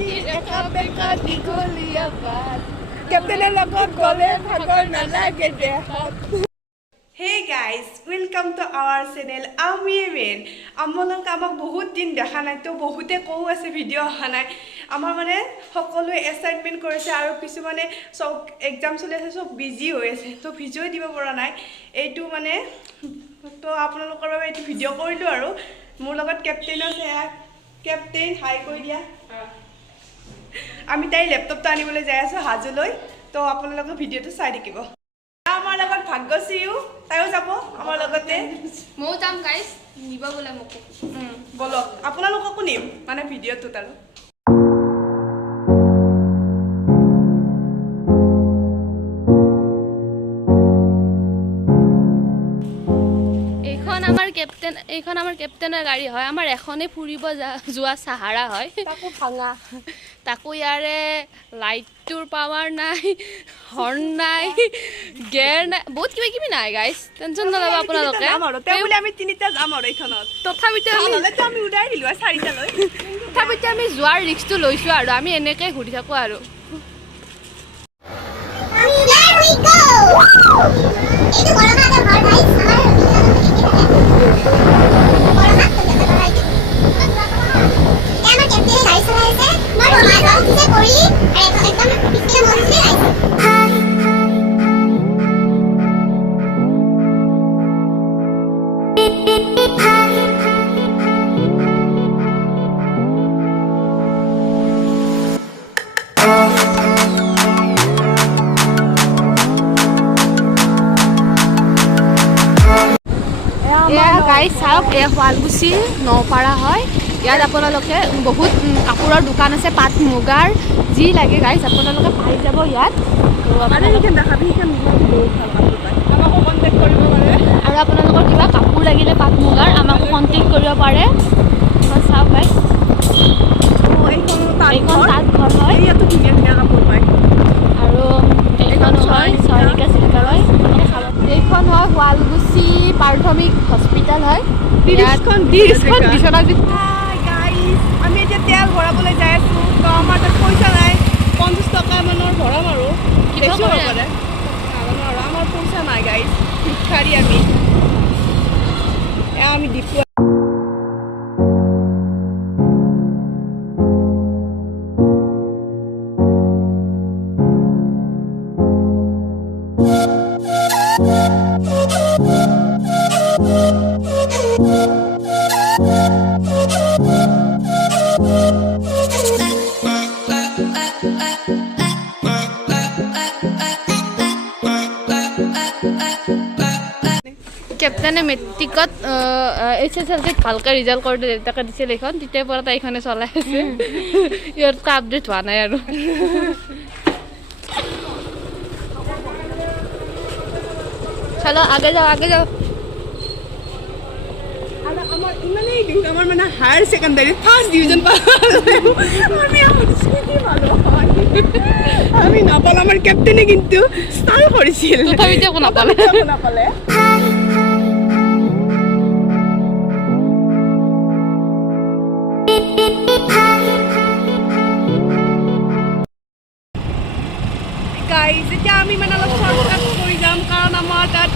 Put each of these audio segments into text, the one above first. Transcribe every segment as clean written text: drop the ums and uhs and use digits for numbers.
ৰাতিৰ একা বেকা দীঘলীয়া বাট কেপ্টেইনৰ লগত গ'লে ভাগৰ নালাগে দেহত Hey guys, welcome to our channel. আমি মেন আমলক আমাক বহুত দিন দেখা নাই তো বহুতে কও আছে ভিডিও অহা নাই আমাৰ মানে সকলোৱে এসাইনমেন্ট কৰিছে আৰু কিছু মানে সব এক্সাম চলি আছে সব বিজি হৈ আছে তো ভিডিও দিব পৰা নাই এইটো মানে তো আপোনালোকৰ বাবে এইটো ভিডিও কৰিলো আৰু মোৰ লগত কেপ্টেইন আছে কেপ্টেইন হাই কৈ দিয়া আমি তাই ল্যাপটপটো আনিবলৈ যাই আছো হাজুলৈ তো আপোনালোকৰ ভিডিওটো চাই দেখিব আমাৰ লগত ভাগ্যশ্ৰীও তাইও যাব আমাৰ লগতে মই যাম গাইস নিবা বলে মোক বলক আপোনালোককো নিম মানে ভিডিওটো তাৰো এইখন আমাৰ কেপ্টেইনৰ গাড়ী হয় আমাৰ এখনে ফুৰিব যোৱা সাহাৰা হয় তাকো ভাঙা তাকো ইয়াৰে লাইটটোৰ পাৱাৰ নাই হৰ্ন নাই গিয়াৰ নাই বহুত কিবা কিবি নাই গাইস টেনচন নলব আপোনালোকে তেবুলি আমি তিনিটা যাম আৰু এইখনত তথাপিতো আমি উদাই দিলো চাৰিটা লৈ তথাপিতো আমি যোৱাৰ ৰিস্কটো লৈছো আৰু আমি এনেকৈ ঘূৰি থাকো আৰু গাইস চাওক এই শুৱালকুছি নপাৰা হয় ইয়াত আপোনালোকে বহুত কাপোৰৰ দোকান আছে পাট মুগাৰ যি লাগে গাইস আপোনালোকে পাই যাব ইয়াত আৰু আপোনালোকৰ কিবা কাপোৰ লাগিলে পাট মুগাৰ আমাক কণ্টেক্ট কৰিব পাৰে চাওক গাইস এইখন তাঁত ঘৰ হয় ইয়াতো ধুনীয়া ধুনীয়া কাপোৰ পায় আৰু এইখন হয় চয়নিকা চিল্কালয় এইখন হয় শুৱালকুছি প্ৰাথমিক হস্পিটেল হয় 30খন বিচনা আমি এতিয়া তেল ভৰাবলৈ যাই আছো তো আমাৰ তাত পইচা নাই 50 টকা মানৰ ভৰাম আৰু বেছি হ'ব পাৰে আমাৰ পইচা নাই গাইজ ভিক্ষাৰী আমি ডিপু কেপ্টেইনে মেট্ৰিকত HSLCত ভালকৈ ৰিজাল্ট কৰি দেউতাকে দিছিল এইখন তেতিয়াৰ পৰা তাইখনে চলাই আছে ইয়াতকৈ আপডেট হোৱা নাই আৰু চলো আগে যাও আমার ইমানেই দিন আমার মানে হায়ার সেকেন্ডারি ফার্স্ট ডিভিশন আমি নাপাল আমার ক্যাপ্টেনে কিন্তু স্টার করেছিল তথাপিতো নাপালে গাইজ এতিয়া আমি মানে অলপ শৰ্টকাট কৰি যাম কাৰণ আমাৰ তাত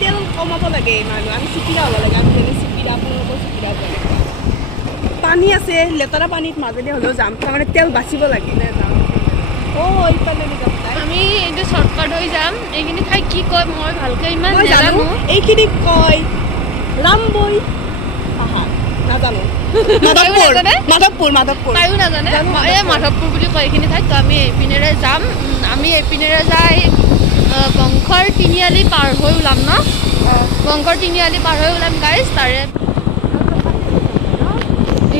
তেল কমাব লাগে মানুহ আমি চিপিৰা হ'ব লাগে আমি যেনে চিপিৰা আপোনালোকৰ চিপিৰা পানী আছে লেতেৰা পানীত মাজেদি হ'লেও যাম তাৰমানে তেল বাচিব লাগে এইফালে আমি এইটো শৰ্টকাট হৈ যাম এইখিনি ঠাই কি কয় মই ভালকৈ ইমান নাজানো এইখিনি কয় লাম্বৈ পাহাৰ নাজানো মাধৱপুৰ তাইও নাজানে এই মাধৱপুৰ বুলি কয় এইখিনি ঠাইত তো আমি এইপিনেৰে যাম আমি এইপিনেৰে যাই বংশৰ তিনিআলি পাৰ হৈ ওলাম ন বংশৰ তিনিআলি পাৰ হৈ ওলাম গাইজ তাৰে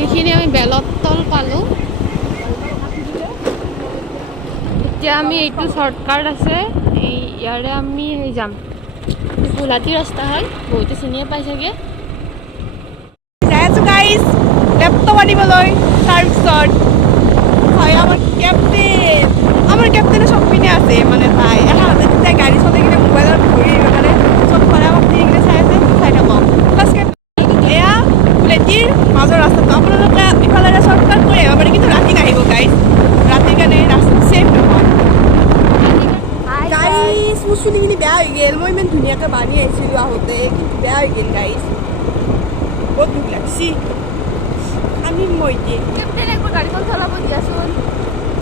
এইখিনি আমি বেলতল পালোঁ এতিয়া আমি এইটো শ্বৰ্টকাট আছে ইয়াৰে আমি যাম গুৱাহাটী ৰাস্তা হয় বহুতে চিনিয়ে পাই চাগে যাই আছো গাইজ লেপটপ আনিবলৈ তাৰপিছত হয় আমাৰ কেপ্টেইনে চব পিনে আছে মানে তাই এহাতে তেতিয়া গাড়ী চলাই কিনে মোবাইলত ঘূৰি মানে চব ফালে আমাক দি কিনে চাই থাকক এয়া গুৱাহাটীৰ মাজৰ ৰাস্তাটো আপোনালোকে ইফালে শ্বৰ্টকাট কৰি আহিব পাৰে কিন্তু ৰাতি নাহিব মই এতিয়া কেপ্টেইনে একো গাড়ীখন চলাব দিয়াচোন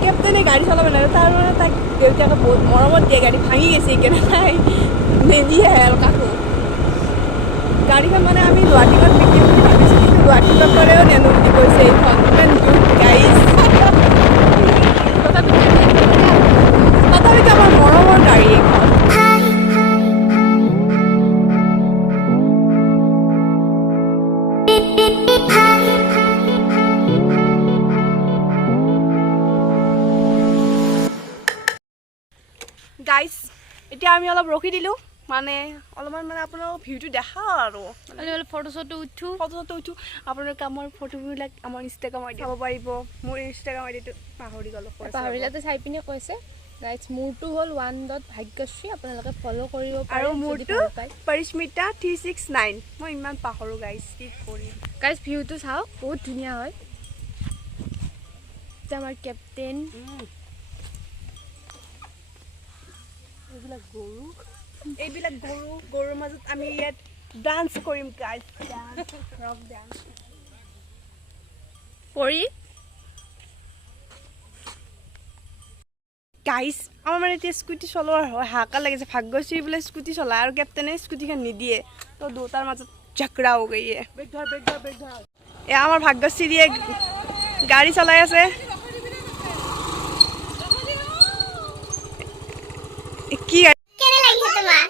কেপ্টেইনে গাড়ী চলাব নোৱাৰে তাৰ মানে তাক দেউতাকে বহুত মৰমত দিয়ে গাড়ী ভাঙি গৈছে সেইকাৰণে তাই নিদিয়ে আৰু কাকো গাড়ীখন মানে আমি গুৱাহাটীখন বিকিম বুলি ভাবিছোঁ কিন্তু গুৱাহাটী ডক্টৰেও নেনো বুলি কৈছে এইখন ইমান দুখ গাইজ তথাপিতো আমাৰ মৰমৰ গাড়ী এইখন গাইজ এতিয়া আমি অলপ ৰখি দিলোঁ মানে অলপমান মানে আপোনালোকক ভিউটো দেখাওঁ আৰু অলপ ফটো চটো উঠো আপোনালোকে আমাৰ ফটোবিলাক আমাৰ ইনষ্টাগ্ৰামত চাব পাৰিব মোৰ ইনষ্টাগ্ৰাম আইডিটো পাহৰি গ'লোঁ পাহৰিলাতে চাই পিনে কৈছে গাইজ মোৰটো হ'ল 1.ভাগ্যশ্ৰী আপোনালোকে ফ'ল' কৰিব পাৰে আৰু মোৰটো পৰিস্মিতা 369 মই ইমান পাহৰোঁ গাইজ কি কৰিম গাইজ ভিউটো চাওক বহুত ধুনীয়া হয় এতিয়া আমাৰ কেপ্টেইন এইবিলাক গৰুৰ মাজত আমি ইয়াত ডান্স কৰিম গাইজ ৰক ডান্স কৰি গাইজ আমাৰ মানে এতিয়া স্কুটি চলোৱাৰ হয় হাহাকাৰ লাগিছে ভাগ্যশ্ৰী বোলে স্কুটি চলায় আৰু কেপ্টেইনে স্কুটিখন নিদিয়ে তো দুটাৰ মাজত ঝগড়া হৈ গইয়ে এয়া আমাৰ ভাগ্যশ্ৰীয়ে গাড়ী চলাই আছে কি কেনে লাগিছে তোমাৰ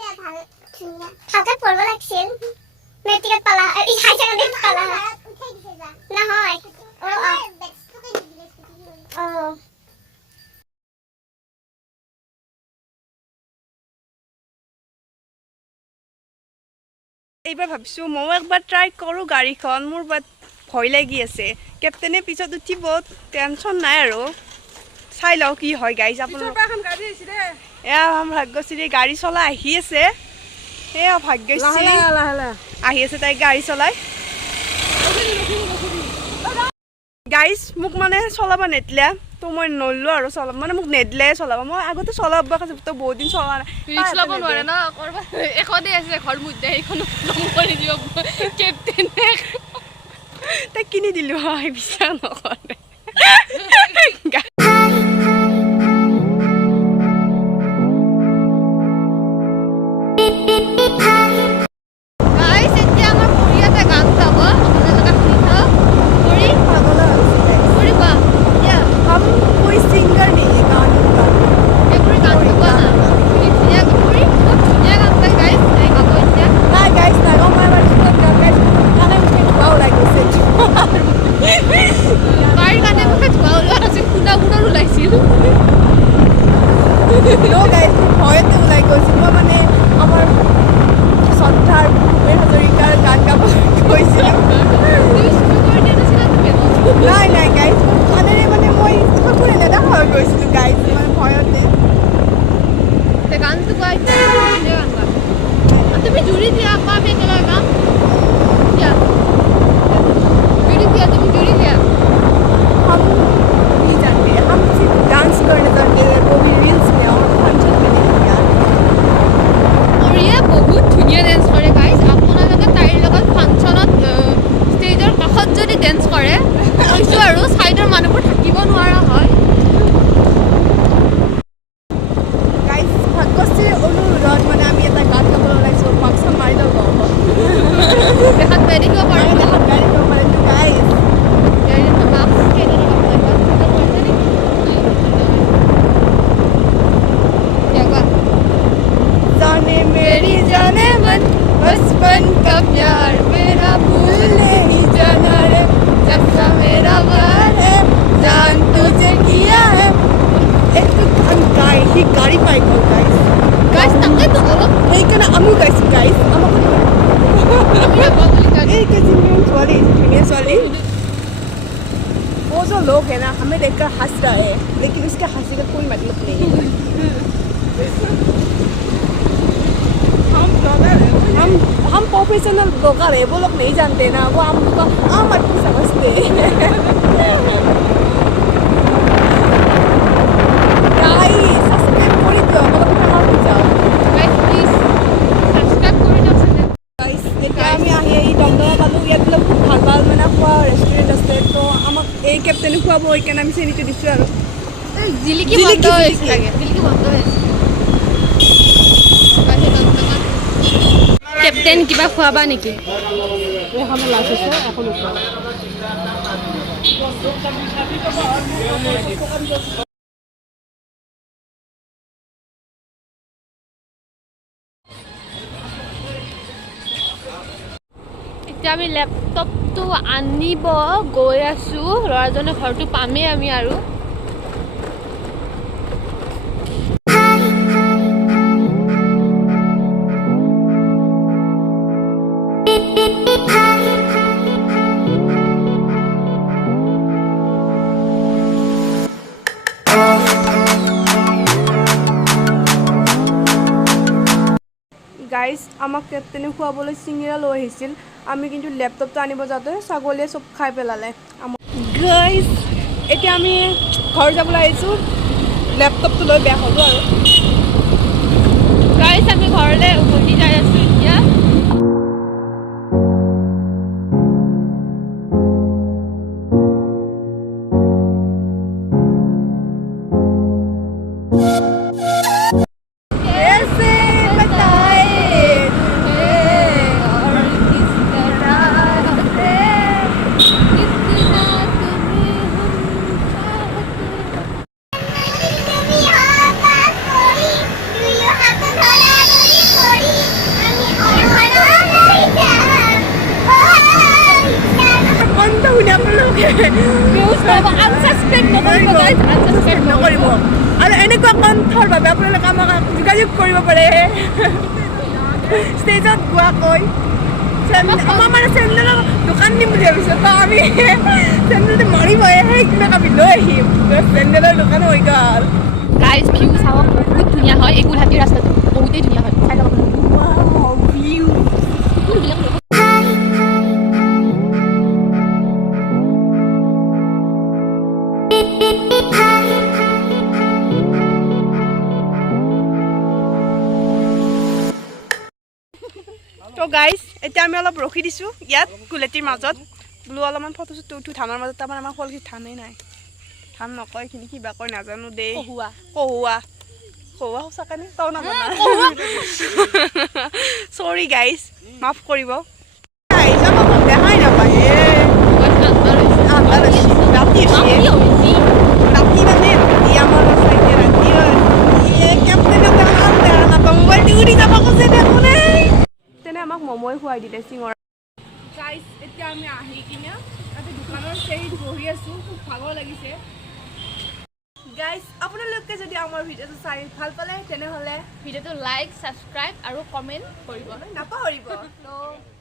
ভালকে পঢ়িব লাগিছিল মেট্ৰিকত পালা এই হাই ছেকেণ্ডাৰীত পালা নহয় এইবাৰ ভাবিছোঁ ময়ো একবাৰ ট্ৰাই কৰোঁ গাড়ীখন মোৰ বাট ভয় লাগি আছে কেপ্টেইনে পিছত উঠিব টেনশ্যন নাই আৰু চাই লওঁ কি হয় গাইজ আপোনালোক এয়া আমাৰ ভাগ্যশ্ৰী গাড়ী চলাই আহি আছে এয়া ভাগ্যশ্ৰী আহি আছে তাই গাড়ী চলাই গাইজ মোক মানে চলাব নেদিলে তো মই নললো আৰু চলাব মানে মোক নেদিলে চলাব মই আগতে চলাব তো বহুত দিন চলা নাই ৰিক্স ল'ব নোৱাৰে ন এখনে আছে ঘৰ মুদ্দা সেইখন কৰি দিব কেপ্টেইনে তাই কিনি দিলোঁ হয় বিশ্বাস নকৰে ভয়তে ওলাই গৈছিল মই মানে আমাৰ শ্ৰদ্ধাৰ ভূপেন হাজৰিকাৰ গান গাব গৈছিলোঁ নাই গাইজ কাণেৰে মানে মই চকুৰে নেদেখা হৈ গৈছিলোঁ গাইজ মানে ভয়তে গানটো গাই তুমি জুৰি দিয়া আমি একেলগে গাম দিয়া তুমি জুৰি দিয়া हम नहीं जानते हम सिर्फ डांस करने जानते हैं वो भी रील्स में और फंक्शन में नहीं यार और ये बहुत धुनिया डांस करे गाइस আপোনালোকে তাইৰ লগত ফাংচনত ষ্টেজৰ কাষত যদি ডান্স কৰে কৈছো আৰু সাইডৰ মানুহবোৰ থাকিব নোৱাৰা হয় গাইস ভাগ্যশ্ৰীৰ অনুৰোধত মানে আমি এটা গান গাবলৈ ওলাইছোঁ ফাংচন মাৰি দিব দেখাত বেয়া দেখিব পাৰে দেখাত বেয়া দেখিব পাৰে কিন্তু গাইস जाने मेरी जाने मन बचपन का प्यार मेरा भूल नहीं जाना रे जब सा मेरा प्यार है जान तुझे किया है एक गान गाय ही गाड़ी पाई को गाइस গাইস তাকে তো অলপ এইখানে আমি গাইছি গাইস আমাকে एक जिम्मेदार वाली जिम्मेदार वाली वो जो लोग है ना हमें देखकर हंस रहा है लेकिन उसके हंसी का कोई मतलब नहीं है हम प्रोफेशनल ब्लॉगर है वो लोग नहीं जानते ना वो हमको आम आदमी समझते गाइस सब्सक्राइब করে দিও আমাকে কামাল যাও গাইস প্লিজ সাবস্ক্রাইব কৰি দিয়ক চেনেল গাইস এতিয়া আমি আহি এই দমদমা পালোঁ ইয়াত বোলে খুব ভাল ভাল মানে খোৱা ৰেষ্টুৰেণ্ট আছে তো আমাক এই কেপ্টেইনে খুৱাব সেইকাৰণে আমি চেনিটো দিছোঁ আৰু জিলিকি বন্ধ হৈছে লাগে জিলিকি বন্ধ হৈছে কেপ্টেইন কিবা খোৱাবা নেকি এখন লাইছ আছে এখন এতিয়া আমি লেপটপটো আনিব গৈ আছোঁ ল'ৰাজনে ঘৰটো পামেই আমি আৰু গাইজ আমাক কেপ্টেইনে খুৱাবলৈ চিঙিৰা লৈ আহিছিল আমি কিন্তু লেপটপটো আনিব যাওঁতে ছাগলীয়ে চব খাই পেলালে গাইজ এতিয়া আমি ঘৰ যাবলৈ আহিছোঁ লেপটপটো লৈ বেয়া হ'লোঁ আৰু গাইজ আমি ঘৰলৈ উভতি যাই আছোঁ এতিয়া নকৰিব আৰু এনেকুৱা কণ্ঠৰ বাবে আপোনালোকে আমাক যোগাযোগ কৰিব পাৰে ষ্টেজত গোৱাকৈ আমাৰ মানে চেণ্ডেলৰ দোকান দিম বুলি ভাবিছোঁ তো আমি চেণ্ডেলটো মাৰিবহে সেইবিলাক আমি লৈ আহিম চেণ্ডেলৰ দোকান হৈ গ'ল গাইজ ভিউ চাব বহুত ধুনীয়া হয় এই গুৱাহাটীৰ ৰাস্তাটো বহুতেই ধুনীয়া হয় চাই যাব ভিউ তো গাইজ এতিয়া আমি অলপ ৰখি দিছোঁ ইয়াত গুৱাহাটীৰ মাজত বোলো অলপমান ফটো চটো উঠো ধানৰ মাজত তাৰমানে আমাৰ শুৱালকুছিত ধানেই নাই ধান নকয় এইখিনি কিবা কয় নাজানো দেই কহুৱা কহুৱা সঁচাকানে তই নাজানা চৰি গাইজ মাফ কৰিব গাইজ আমাক দেখাই নাপায় ৰাতি মানে আমাৰ চাইতে ৰাতি কেপ্টেইনক নাপাওঁ মোবাইলটো উৰি যাব কৈছে দেখোন তেনে আমাক মমই খুৱাই দিলে চিঙৰা গাইজ এতিয়া আমি আহি কিনে তাতে দোকানৰ চেৰিত বহি আছোঁ খুব ভাগৰ লাগিছে গাইজ আপোনালোকে যদি আমাৰ ভিডিঅ'টো চাই ভাল পালে তেনেহ'লে ভিডিঅ'টো লাইক ছাবস্ক্ৰাইব আৰু কমেণ্ট কৰিব নাপাহৰিব